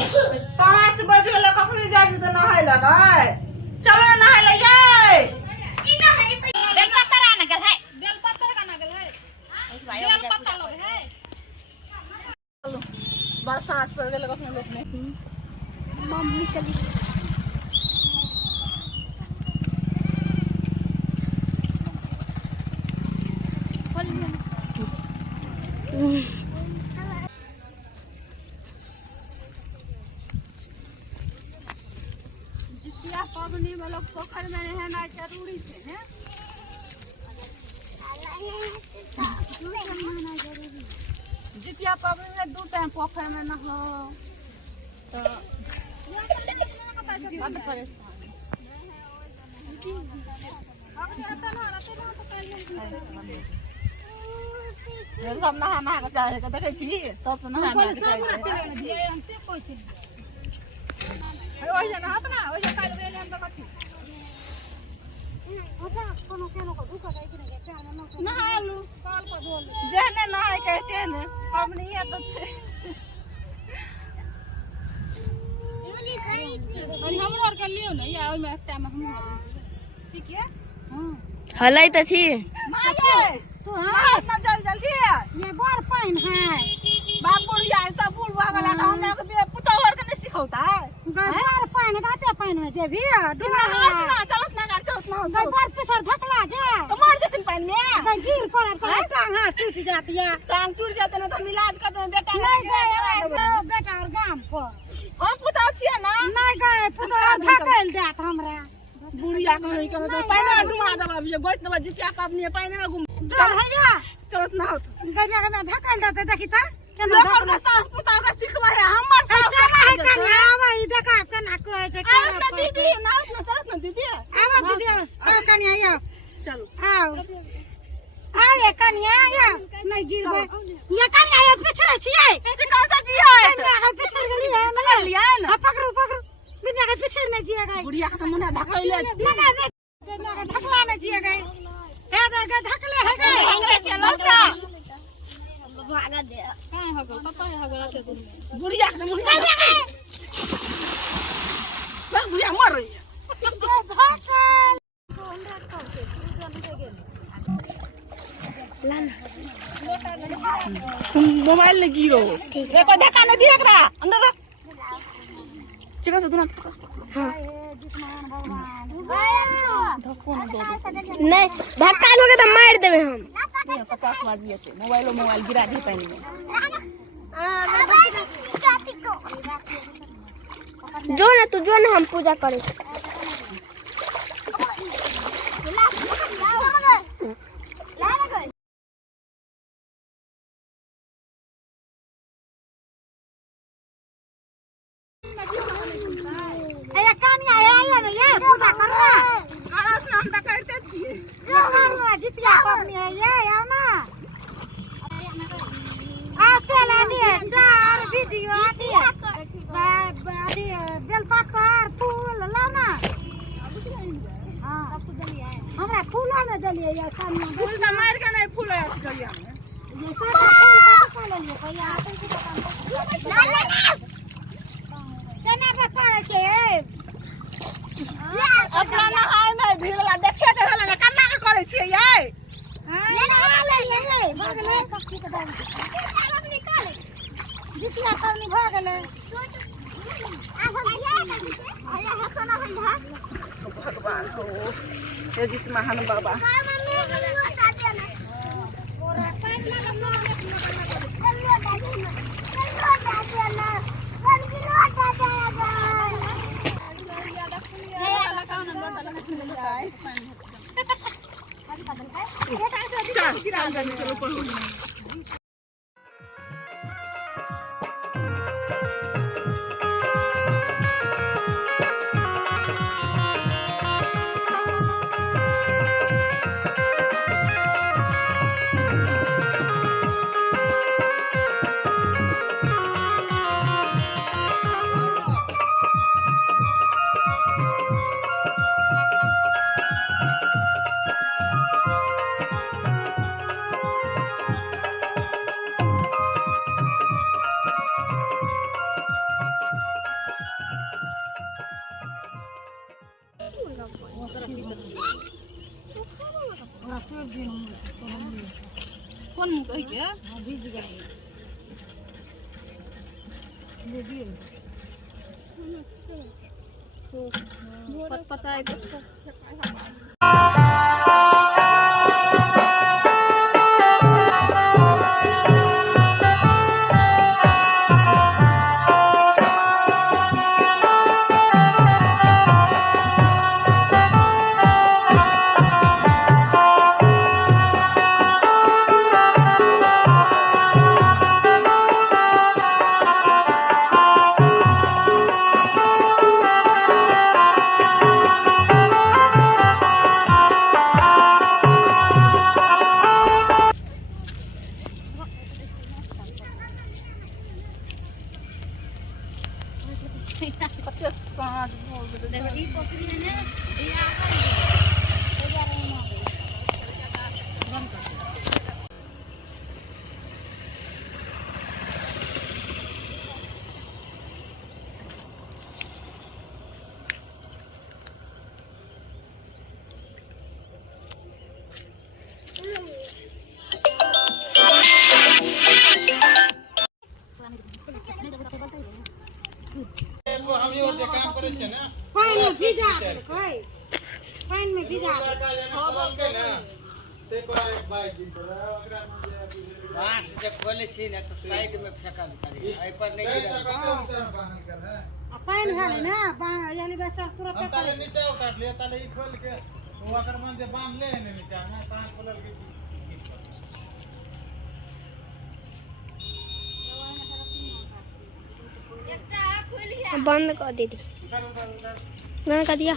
5 बज गेल कखनी जाय त नहाय लगै चलो नहाय ले ये ई नहाय बेल पत्तर आने गेल है बेल पत्तर का ना गेल है बेल पत्ता लगे है बरसात पड़ गेल कखनी लोग में मम्मी चली जितिया पबनी में लोग पोखर में नहाना जरूरी है ना जितिया पबनी में 2 टाइम पोखर में नहा तो बड़ परेशान सब नहा नहा के चाहे देखे छी सब तो नहा नहा के ओइ जना हाथ ना ओइ जे काल रेले हम तो कथि ओजा कोनो केनो को धुका गई कि नहालू काल का बोल जेहने नहाय कहते ने हमनी ये तो छे मुनी गई और हमरो और के लियो ना या ओइ में एक टाइम हम ठीक है हां हलै त छी माये तू हां ना जल्दी ये बड़ पाइन है बाप बुढ़िया सब बूढ़ भागला हम लोग पुतौर के नहीं सिखौता है बार पाइन गाते पाइन में जे भी डुबा ना चलत ना गाड़ी चलत ना बार पिसर धकला जे तो मर जतिन पाइन में गिर पड़े पर टांग हाथ टूट जाती है टांग टूट जाते ना तो हम इलाज कर दे बेटा नहीं गए बेटा और गाम पर हम पुतौ छिए ना नहीं गए पुतौ धकल देत हमरा बुढ़िया कहि के तो पाइन डुबा दबा भी गोइत दबा जितिया पापनी पाइन घुम चल हैया चलत ना होत गबिया में धकल देते देखी त लोग के सास पुतौ के सिखबा है हमर सास चला है कन्या आवा ई देखा केना कहै छै केना दीदी ना चलत ना दीदी आवा दीदी आ कन्या या चलो आओ आ ये कन्या या नहीं गिरबे ये कन्या ये पिछड़े छियै चिकन सा जी है कन्या पिछड़ गेली है मने लिया ना पकड़ू पकड़ू बिना के पिछड़ नहीं जिए गई बुढ़िया के तो मुने धकैले ना धकला नहीं जिए गई हे दे धकले है गई अंग्रेज चलो ता भागा दे हां हो गल पता है हो गल बुढ़िया के मुने बस बुढ़िया मर रही है मोबाइल ले गिरो देखो धक्का न दिए एकरा अंदर रख चिकन से दुना हां धक्को न दो नहीं धक्का लोगे तो मार देबे हम 50 बार दिए थे मोबाइल गिरा दी पानी में जो ना तू जो ना हम पूजा करे अरे कन्या आया ना ये पूजा करना खाना से हम त करते छी जो करना जितिया पबनी है ये आओ ना आते ला दिए 4 वीडियो आती है आती बेल पत्तर फूल ला ना हां सब कुछ दलिए हमरा फूल ना दलिए या कन्या फूल का मार के नहीं फूल है गलिया में ये सब फूल का ले लियो भैया आते से पता ना केना पकड़े छे अपना नहाय में भीड़ला देखे के होला कन्ना के करे छिए ये ये ना ले ले भागले सब चीज के दाम आब निकाल जितिया पबनी भागले आ भैया भैया हसना भैया भगवान हो हे जित महान बाबा चलो पढ़ो कौन मुंह कही के भीज गए पता हम ये काम करे छे ना पानी में भिजा कोई पानी में भिजा बांस जब खोले छी ना तो साइड में फेंकल करी आई पर नहीं गिरा पानी है ना यानी बस तुरंत हम ताले नीचे उतार लिया ताले ई खोल के वो अगर मान दे बांध ले ने नीचे ना सांस खोल के बंद कर दीदी, बंद कर दिया।